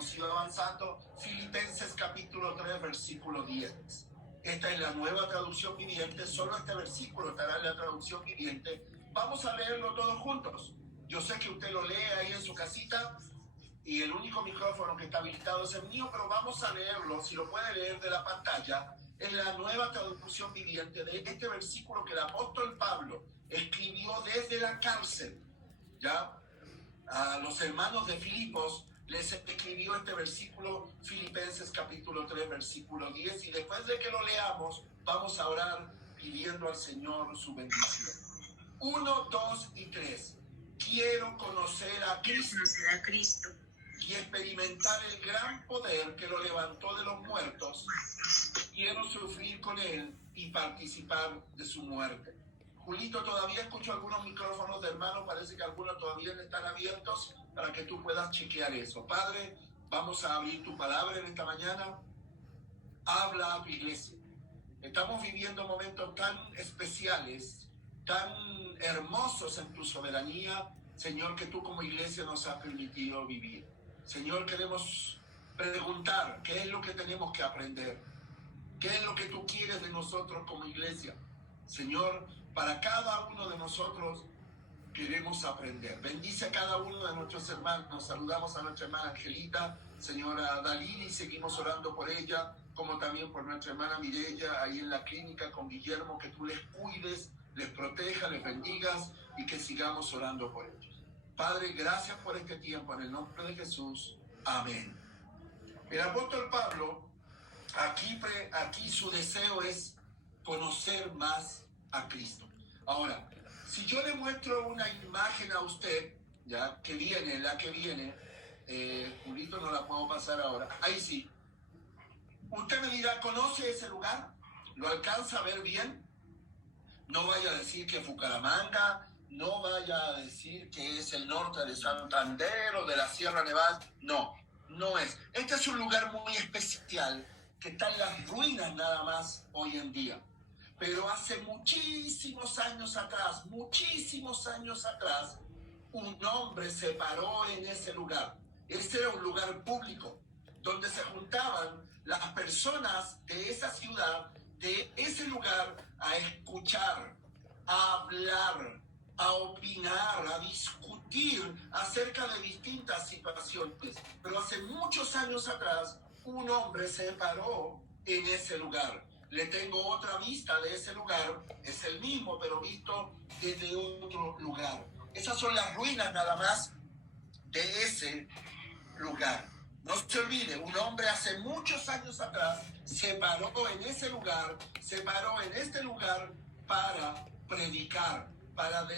hemos ido avanzando. Filipenses capítulo 3, versículo 10. Esta es la nueva traducción viviente, solo este versículo estará en la traducción viviente. Vamos a leerlo todos juntos. Yo sé que usted lo lee ahí en su casita y el único micrófono que está habilitado es el mío, pero vamos a leerlo, si lo puede leer de la pantalla, en la nueva traducción viviente de este versículo que el apóstol Pablo escribió desde la cárcel, ¿ya? A los hermanos de Filipos les escribió este versículo, Filipenses capítulo 3, versículo 10, y después de que lo leamos, vamos a orar pidiendo al Señor su bendición. 1, 2 y 3. Quiero conocer a Cristo y experimentar el gran poder que lo levantó de los muertos. Quiero sufrir con él y participar de su muerte. Julito, todavía escucho algunos micrófonos de hermanos, parece que algunos todavía no están abiertos para que tú puedas chequear eso. Padre, vamos a abrir tu palabra en esta mañana. Habla a tu iglesia. Estamos viviendo momentos tan especiales, tan hermosos en tu soberanía, Señor, que tú como iglesia nos has permitido vivir. Señor, queremos preguntar qué es lo que tenemos que aprender, qué es lo que tú quieres de nosotros como iglesia. Señor, para cada uno de nosotros queremos aprender. Bendice a cada uno de nuestros hermanos. Saludamos a nuestra hermana Angelita, señora Dalili, seguimos orando por ella, como también por nuestra hermana Mireya, ahí en la clínica con Guillermo, que tú les cuides, les protejas, les bendigas y que sigamos orando por ellos. Padre, gracias por este tiempo, en el nombre de Jesús. Amén. El apóstol Pablo, aquí su deseo es conocer más a Cristo. Ahora, si yo le muestro una imagen a usted, ya que viene, Julito no la puedo pasar ahora, ahí sí. Usted me dirá, ¿conoce ese lugar? ¿Lo alcanza a ver bien? No vaya a decir que es Bucaramanga, no vaya a decir que es el norte de Santander o de la Sierra Nevada. No, no es. Este es un lugar muy especial que está en las ruinas nada más hoy en día. Pero hace muchísimos años atrás, un hombre se paró en ese lugar. Este era un lugar público donde se juntaban las personas de esa ciudad, de ese lugar, a escuchar, a hablar, a opinar, a discutir acerca de distintas situaciones. Pero hace muchos años atrás, un hombre se paró en ese lugar. Le tengo otra vista de ese lugar, es el mismo, pero visto desde otro lugar. Esas son las ruinas nada más de ese lugar. No se olvide, un hombre hace muchos años atrás se paró en ese lugar, se paró en este lugar para predicar, para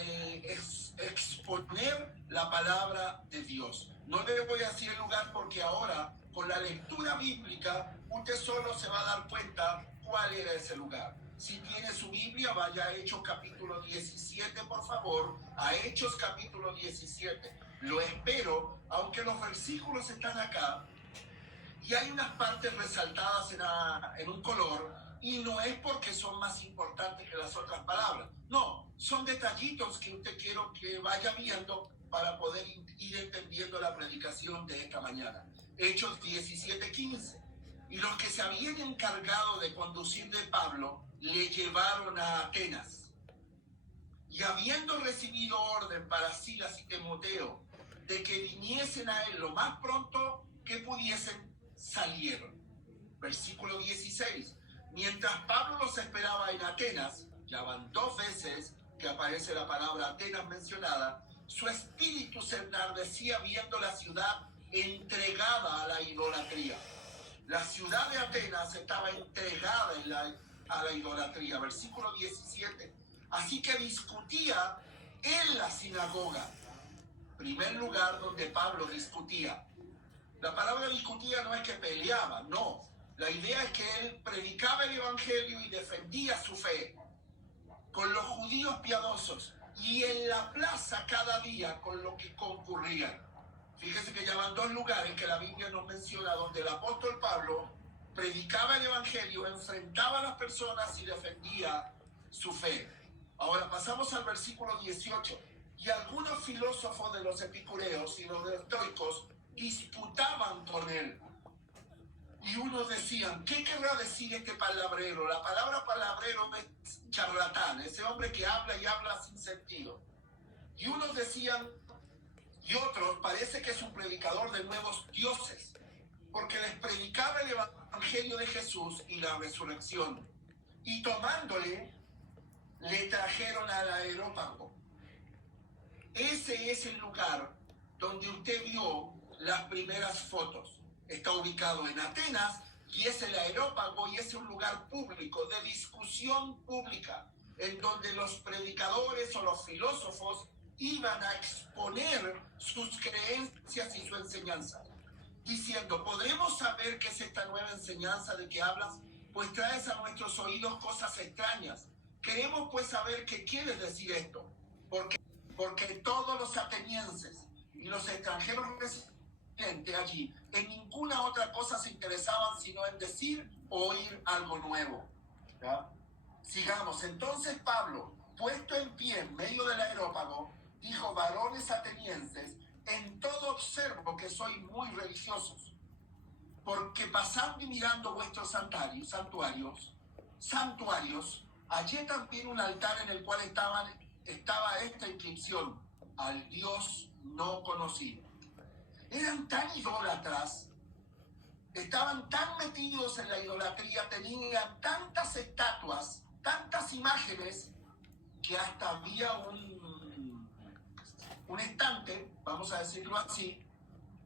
exponer la palabra de Dios. No le voy a decir el lugar porque ahora, con la lectura bíblica, usted solo se va a dar cuenta cuál era ese lugar. Si tiene su Biblia, vaya a Hechos capítulo 17, por favor, a Hechos capítulo 17. Lo espero, aunque los versículos están acá, y hay unas partes resaltadas en un color, y no es porque son más importantes que las otras palabras. No, son detallitos que usted quiero que vaya viendo para poder ir entendiendo la predicación de esta mañana. Hechos 17:15. Y los que se habían encargado de conducir de Pablo le llevaron a Atenas. Y habiendo recibido orden para Silas y Timoteo de que viniesen a él lo más pronto que pudiesen, salieron. Versículo 16. Mientras Pablo los esperaba en Atenas, ya van 2 veces que aparece la palabra Atenas mencionada, su espíritu se enardecía viendo la ciudad entregada a la idolatría. La ciudad de Atenas estaba entregada a la idolatría. Versículo 17. Así que discutía en la sinagoga. Primer lugar donde Pablo discutía. La palabra discutía no es que peleaba, no. La idea es que él predicaba el evangelio y defendía su fe con los judíos piadosos y en la plaza cada día con lo que concurrían. Fíjese que ya van 2 lugares que la Biblia nos menciona donde el apóstol Pablo predicaba el evangelio, enfrentaba a las personas y defendía su fe. Ahora pasamos al versículo 18. Y algunos filósofos de los epicureos y los estoicos disputaban con él. Y unos decían, ¿qué querrá decir este palabrero? La palabra palabrero es charlatán, ese hombre que habla y habla sin sentido. Y unos decían, y otros, parece que es un predicador de nuevos dioses, porque les predicaba el evangelio de Jesús y la resurrección. Y tomándole, le trajeron al Areópago. Ese es el lugar donde usted vio las primeras fotos. Está ubicado en Atenas y es el Areópago y es un lugar público, de discusión pública, en donde los predicadores o los filósofos iban a exponer sus creencias y su enseñanza, diciendo, ¿podremos saber qué es esta nueva enseñanza de que hablas? Pues traes a nuestros oídos cosas extrañas. Queremos pues saber qué quieres decir esto, porque todos los atenienses y los extranjeros residentes allí en ninguna otra cosa se interesaban sino en decir o oír algo nuevo. ¿Ya? Sigamos. Entonces Pablo, puesto en pie en medio del Areópago, dijo, varones atenienses, en todo observo que sois muy religiosos, porque pasando y mirando vuestros santuarios, hallé también un altar en el cual estaba esta inscripción, al Dios no conocido. Eran tan idólatras, estaban tan metidos en la idolatría, tenían tantas estatuas, tantas imágenes, que hasta había un estante, vamos a decirlo así,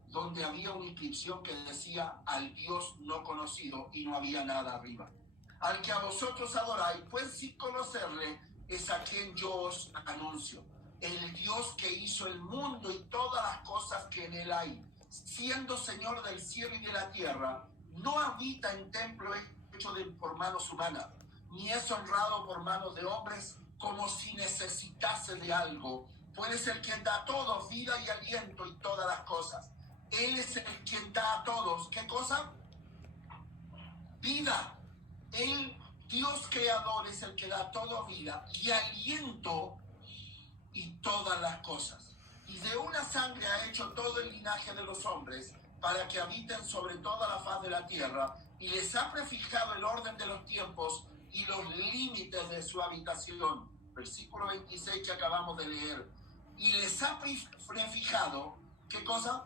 donde había una inscripción que decía al Dios no conocido y no había nada arriba. Al que a vosotros adoráis, pues sin conocerle, es a quien yo os anuncio. El Dios que hizo el mundo y todas las cosas que en él hay, siendo Señor del cielo y de la tierra, no habita en templo hecho por manos humanas, ni es honrado por manos de hombres como si necesitase de algo, pues es el quien da a todos vida y aliento y todas las cosas. Él es el quien da a todos, ¿qué cosa? Vida. El Dios creador es el que da toda vida y aliento y todas las cosas. Y de una sangre ha hecho todo el linaje de los hombres para que habiten sobre toda la faz de la tierra, y les ha prefijado el orden de los tiempos y los límites de su habitación. Versículo 26 que acabamos de leer. Y les ha prefijado, ¿qué cosa?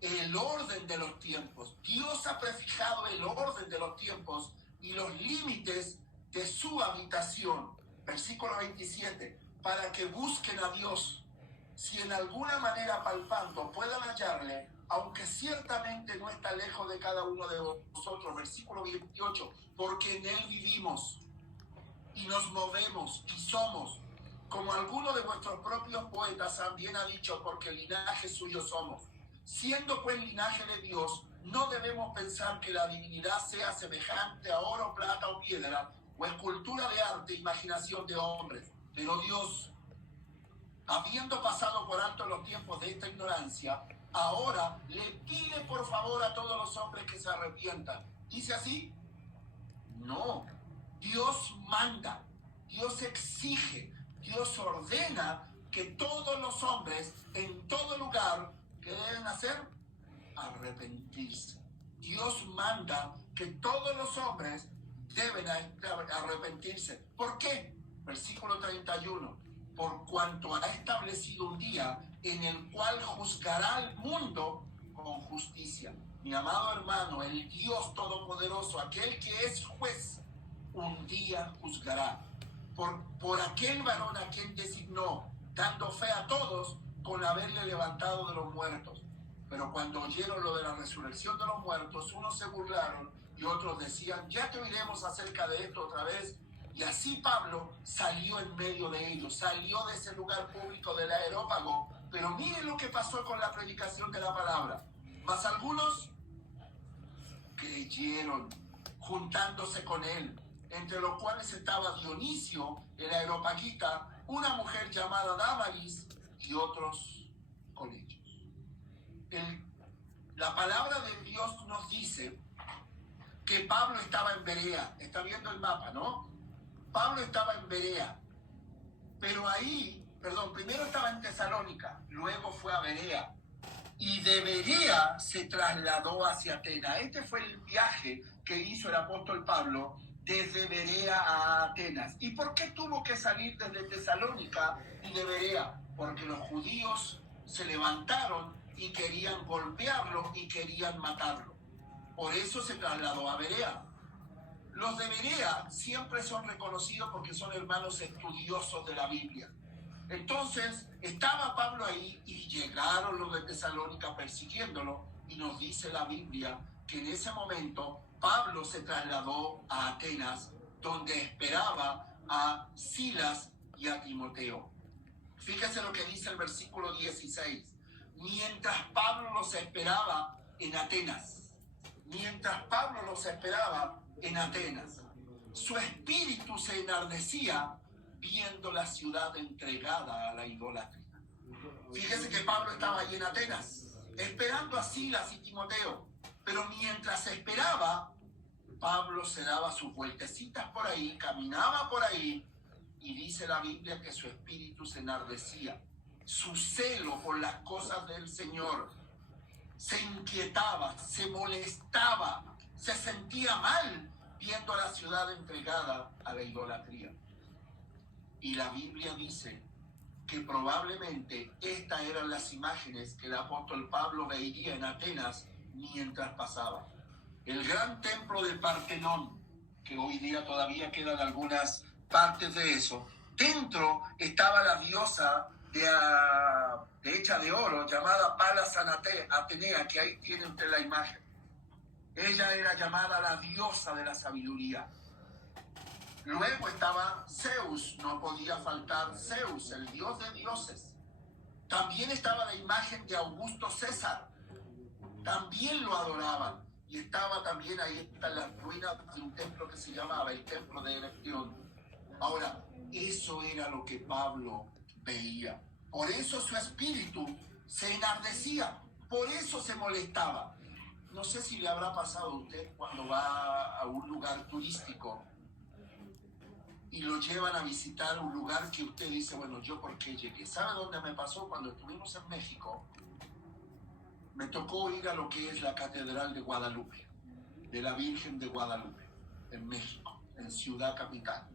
El orden de los tiempos. Dios ha prefijado el orden de los tiempos y los límites de su habitación. Versículo 27. Para que busquen a Dios, si en alguna manera palpando puedan hallarle, aunque ciertamente no está lejos de cada uno de vosotros. Versículo 28. Porque en él vivimos y nos movemos y somos, como algunos de vuestros propios poetas también ha dicho, porque linaje suyo somos. Siendo pues linaje de Dios, no debemos pensar que la divinidad sea semejante a oro, plata o piedra, o escultura de arte, imaginación de hombres. Pero Dios, habiendo pasado por alto los tiempos de esta ignorancia, ahora le pide por favor a todos los hombres que se arrepientan. ¿Dice así? No. Dios manda, Dios exige, Dios ordena que todos los hombres en todo lugar, ¿qué deben hacer? Arrepentirse. Dios manda que todos los hombres deben arrepentirse. ¿Por qué? Versículo 31. Por cuanto ha establecido un día en el cual juzgará al mundo con justicia. Mi amado hermano, el Dios Todopoderoso, aquel que es juez, un día juzgará por aquel varón a quien designó, dando fe a todos con haberle levantado de los muertos. Pero cuando oyeron lo de la resurrección de los muertos, unos se burlaron y otros decían, ya te oiremos acerca de esto otra vez. Y así Pablo salió en medio de ellos, salió de ese lugar público del Areópago. Pero miren lo que pasó con la predicación de la palabra. Mas algunos creyeron, juntándose con él, entre los cuales estaba Dionisio, el areopagita, una mujer llamada Dámaris y otros con ellos. La palabra de Dios nos dice que Pablo estaba en Berea. Está viendo el mapa, ¿no? Pablo estaba en Berea, pero primero estaba en Tesalónica, luego fue a Berea. y de Berea se trasladó hacia Atenas. Este fue el viaje que hizo el apóstol Pablo desde Berea a Atenas. ¿Y por qué tuvo que salir desde Tesalónica y de Berea? Porque los judíos se levantaron y querían golpearlo y querían matarlo. Por eso se trasladó a Berea. Los de Berea siempre son reconocidos porque son hermanos estudiosos de la Biblia. Entonces, estaba Pablo ahí y llegaron los de Tesalónica persiguiéndolo, y nos dice la Biblia que en ese momento Pablo se trasladó a Atenas, donde esperaba a Silas y a Timoteo. Fíjese lo que dice el versículo 16. Mientras Pablo los esperaba en Atenas, su espíritu se enardecía viendo la ciudad entregada a la idolatría. Fíjese que Pablo estaba allí en Atenas, esperando a Silas y Timoteo, pero mientras esperaba, Pablo se daba sus vueltecitas por ahí, caminaba por ahí, y dice la Biblia que su espíritu se enardecía, su celo por las cosas del Señor se inquietaba, se molestaba, se sentía mal viendo a la ciudad entregada a la idolatría. Y la Biblia dice que probablemente estas eran las imágenes que el apóstol Pablo veía en Atenas mientras pasaba. El gran templo del Partenón, que hoy día todavía quedan algunas partes de eso. Dentro estaba la diosa hecha de oro, llamada Palas Atenea, que ahí tiene usted la imagen. Ella era llamada la diosa de la sabiduría. Luego estaba Zeus, no podía faltar Zeus, el dios de dioses. También estaba la imagen de Augusto César, también lo adoraban. Y estaba también ahí en las ruinas de un templo que se llamaba el templo de Erección. Ahora, eso era lo que Pablo veía. Por eso su espíritu se enardecía, por eso se molestaba. No sé si le habrá pasado a usted cuando va a un lugar turístico y lo llevan a visitar un lugar que usted dice, bueno, ¿yo por qué llegué? ¿Sabe dónde me pasó? Cuando estuvimos en México, me tocó ir a lo que es la Catedral de Guadalupe, de la Virgen de Guadalupe, en México, en Ciudad Capital.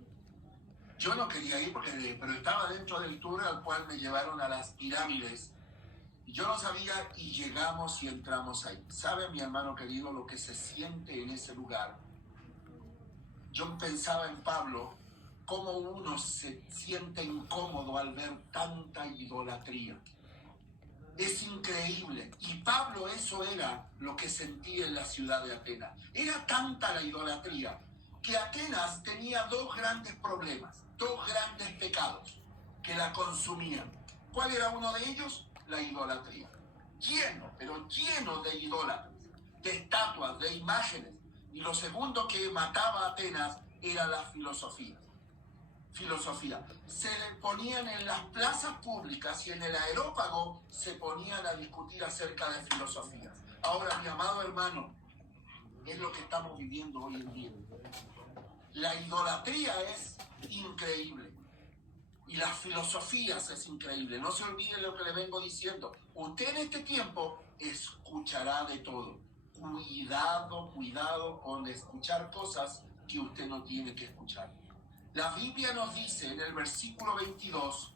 Yo no quería ir pero estaba dentro del tour al cual me llevaron a las pirámides. Y yo no sabía, y llegamos y entramos ahí. ¿Sabe, mi hermano querido, lo que se siente en ese lugar? Yo pensaba en Pablo, cómo uno se siente incómodo al ver tanta idolatría. Es increíble. Y Pablo, eso era lo que sentía en la ciudad de Atenas. Era tanta la idolatría que Atenas tenía dos grandes problemas, dos grandes pecados que la consumían. ¿Cuál era uno de ellos? La idolatría. Lleno, pero lleno de idólatras, de estatuas, de imágenes. Y lo segundo que mataba a Atenas era la filosofía. Se le ponían en las plazas públicas y en el Areópago se ponían a discutir acerca de filosofía. Ahora, mi amado hermano, es lo que estamos viviendo hoy en día. La idolatría es increíble y las filosofías es increíble. No se olvide lo que le vengo diciendo. Usted en este tiempo escuchará de todo. Cuidado con escuchar cosas que usted no tiene que escuchar. La Biblia nos dice en el versículo 22,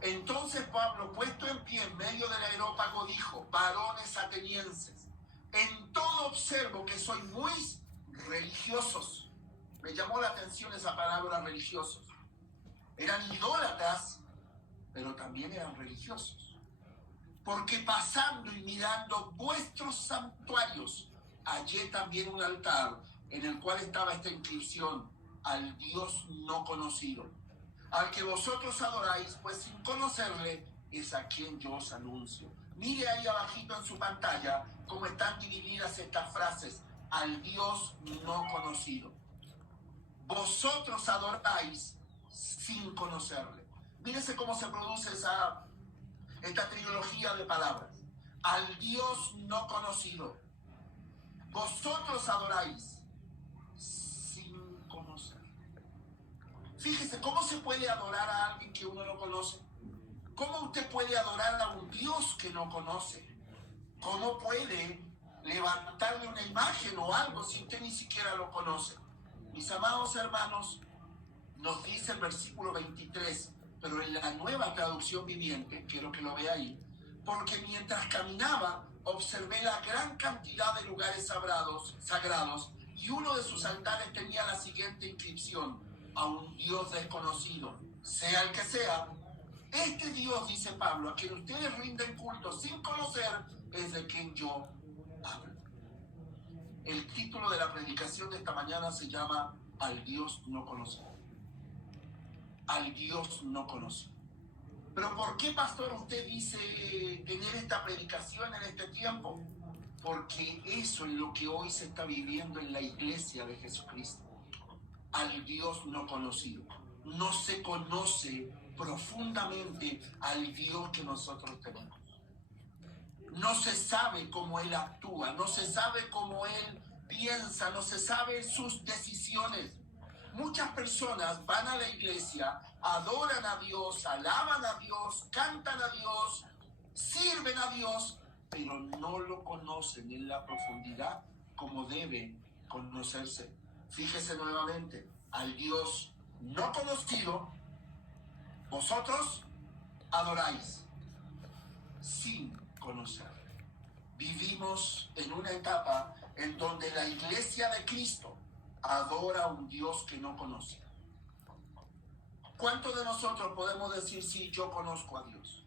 entonces Pablo, puesto en pie en medio del Areópago, dijo, varones atenienses, en todo observo que sois muy religiosos. Me llamó la atención esa palabra religiosos. Eran idólatras, pero también eran religiosos. Porque pasando y mirando vuestros santuarios, hallé también un altar en el cual estaba esta inscripción, al Dios no conocido, al que vosotros adoráis, pues sin conocerle es a quien yo os anuncio. Mire ahí abajito en su pantalla cómo están divididas estas frases, al Dios no conocido. Vosotros adoráis sin conocerle. Mírese cómo se produce esta trilogía de palabras. Al Dios no conocido. Vosotros adoráis sin conocer. Fíjese, ¿cómo se puede adorar a alguien que uno no conoce? ¿Cómo usted puede adorar a un Dios que no conoce? ¿Cómo puede levantarle una imagen o algo si usted ni siquiera lo conoce? Mis amados hermanos, nos dice el versículo 23, pero en la Nueva Traducción Viviente, quiero que lo vea ahí, porque mientras caminaba, observé la gran cantidad de lugares sagrados, y uno de sus altares tenía la siguiente inscripción: a un Dios desconocido, sea el que sea. Este Dios, dice Pablo, a quien ustedes rinden culto sin conocer, es de quien yo hablo. El título de la predicación de esta mañana se llama Al Dios no conocido. Al Dios no conocido. Pero ¿por qué, pastor, usted dice tener esta predicación en este tiempo? Porque eso es lo que hoy se está viviendo en la iglesia de Jesucristo. Al Dios no conocido. No se conoce profundamente al Dios que nosotros tenemos. No se sabe cómo Él actúa, no se sabe cómo Él piensa, no se sabe sus decisiones. Muchas personas van a la iglesia, adoran a Dios, alaban a Dios, cantan a Dios, sirven a Dios, pero no lo conocen en la profundidad como debe conocerse. Fíjese nuevamente, al Dios no conocido, vosotros adoráis sin conocer. Vivimos en una etapa en donde la iglesia de Cristo adora a un Dios que no conoce. ¿Cuántos de nosotros podemos decir, sí, yo conozco a Dios?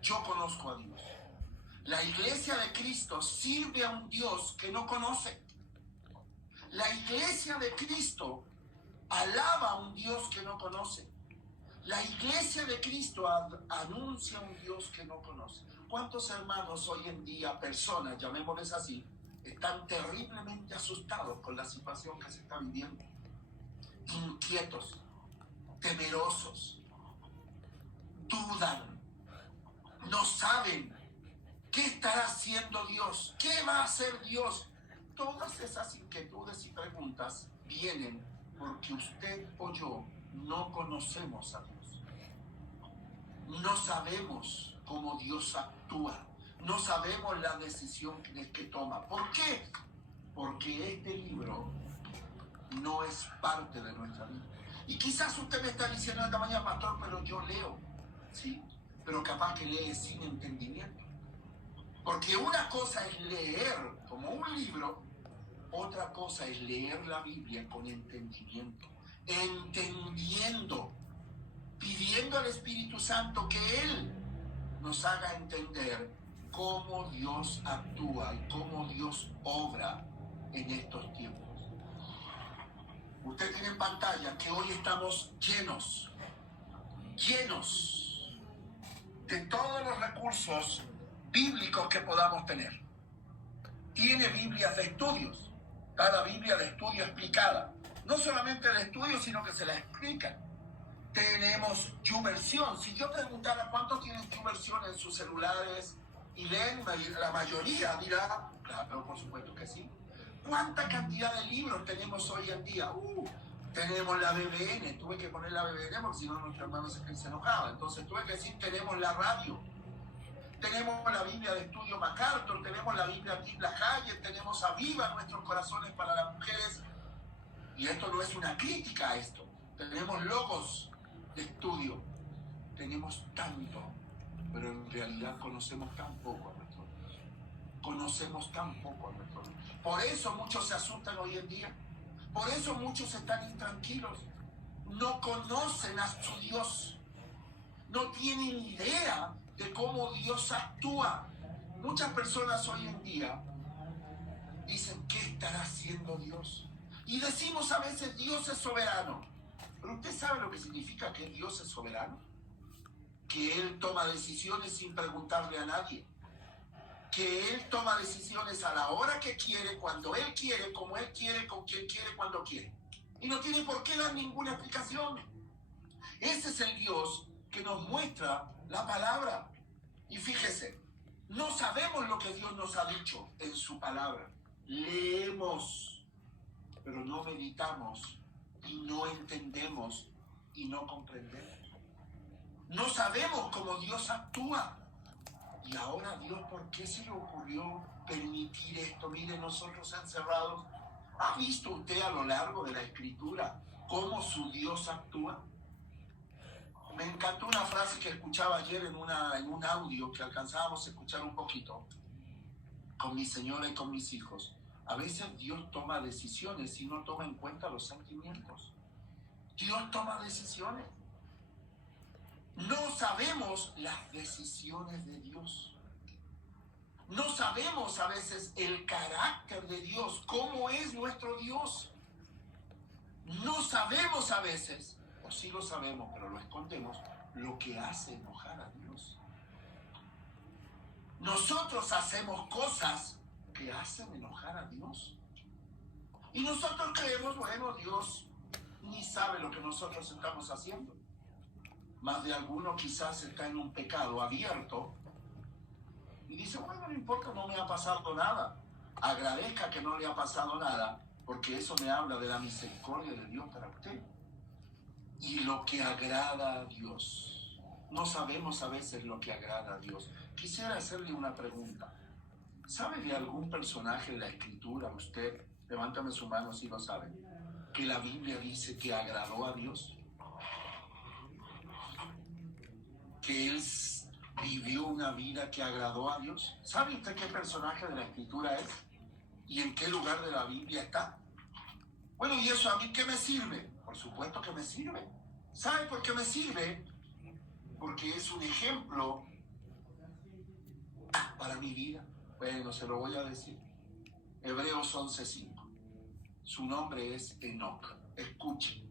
Yo conozco a Dios. La iglesia de Cristo sirve a un Dios que no conoce. La iglesia de Cristo alaba a un Dios que no conoce. La iglesia de Cristo anuncia a un Dios que no conoce. ¿Cuántos hermanos hoy en día, personas, llamémosles así, están terriblemente asustados con la situación que se está viviendo? Inquietos, temerosos, dudan, no saben qué estará haciendo Dios, qué va a hacer Dios. Todas esas inquietudes y preguntas vienen porque usted o yo no conocemos a Dios. No sabemos cómo Dios actúa. No sabemos la decisión que toma. ¿Por qué? Porque este libro no es parte de nuestra vida. Y quizás usted me está diciendo esta mañana, pastor, pero yo leo, ¿sí? Pero capaz que lee sin entendimiento. Porque una cosa es leer como un libro, otra cosa es leer la Biblia con entendimiento. Entendiendo, pidiendo al Espíritu Santo que Él nos haga entender cómo Dios actúa y cómo Dios obra en estos tiempos. Usted tiene en pantalla que hoy estamos llenos de todos los recursos bíblicos que podamos tener. Tiene Biblias de estudios, cada Biblia de estudio explicada. No solamente el estudio, sino que se la explican. Tenemos YouVersion. Si yo preguntara cuántos tienen YouVersion en sus celulares y leen, la mayoría dirá, claro, por supuesto que sí. ¿Cuánta cantidad de libros tenemos hoy en día? Tenemos la BBN, tuve que poner la BBN porque si no nuestro hermano se enojaba. Entonces tuve que decir, tenemos la radio, tenemos la Biblia de Estudio MacArthur, tenemos la Biblia Hayek, tenemos Aviva Nuestros Corazones para las Mujeres. Y esto no es una crítica a esto. Tenemos Logos de estudio. Tenemos tanto, pero en realidad conocemos tan poco a nuestro Dios. Conocemos tan poco a nuestro Dios. Por eso muchos se asustan hoy en día. Por eso muchos están intranquilos. No conocen a su Dios. No tienen idea de cómo Dios actúa. Muchas personas hoy en día dicen, ¿qué estará haciendo Dios? Y decimos a veces, Dios es soberano. Pero usted sabe lo que significa que Dios es soberano. Que Él toma decisiones sin preguntarle a nadie. Que Él toma decisiones a la hora que quiere, cuando Él quiere, como Él quiere, con quien quiere, cuando quiere. Y no tiene por qué dar ninguna explicación. Ese es el Dios que nos muestra la palabra. Y fíjese, no sabemos lo que Dios nos ha dicho en su palabra. Leemos, pero no meditamos y no entendemos y no comprendemos. No sabemos cómo Dios actúa. Y ahora Dios, ¿por qué se le ocurrió permitir esto? Mire, nosotros encerrados. ¿Ha visto usted a lo largo de la Escritura cómo su Dios actúa? Me encantó una frase que escuchaba ayer en un audio que alcanzábamos a escuchar un poquito con mi señora y con mis hijos. A veces Dios toma decisiones y no toma en cuenta los sentimientos. Dios toma decisiones. No sabemos las decisiones de Dios. No sabemos a veces el carácter de Dios, cómo es nuestro Dios. No sabemos a veces, o sí lo sabemos, pero lo escondemos, lo que hace enojar a Dios. Nosotros hacemos cosas que hacen enojar a Dios. Y nosotros creemos, bueno, Dios ni sabe lo que nosotros estamos haciendo. Más de alguno quizás está en un pecado abierto y dice, bueno, no importa, no me ha pasado nada. Agradezca que no le ha pasado nada, porque eso me habla de la misericordia de Dios para usted. Y lo que agrada a Dios. No sabemos a veces lo que agrada a Dios. Quisiera hacerle una pregunta. ¿Sabe de algún personaje de la Escritura, usted, levántame su mano si lo sabe, que la Biblia dice que agradó a Dios? Que él vivió una vida que agradó a Dios. ¿Sabe usted qué personaje de la Escritura es? ¿Y en qué lugar de la Biblia está? Bueno, ¿y eso a mí qué me sirve? Por supuesto que me sirve. ¿Sabe por qué me sirve? Porque es un ejemplo para mi vida. Bueno, se lo voy a decir. Hebreos 11:5. Su nombre es Enoc. Escuche.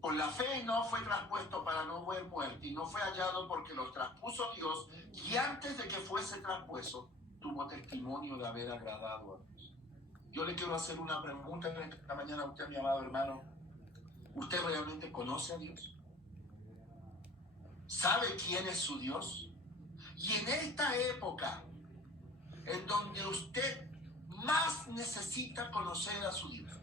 Por la fe no fue traspuesto para no ver muerte, y no fue hallado porque los traspuso Dios, y antes de que fuese traspuesto, tuvo testimonio de haber agradado a Dios. Yo le quiero hacer una pregunta esta mañana a usted, mi amado hermano. ¿Usted realmente conoce a Dios? ¿Sabe quién es su Dios? Y en esta época, en donde usted más necesita conocer a su Dios,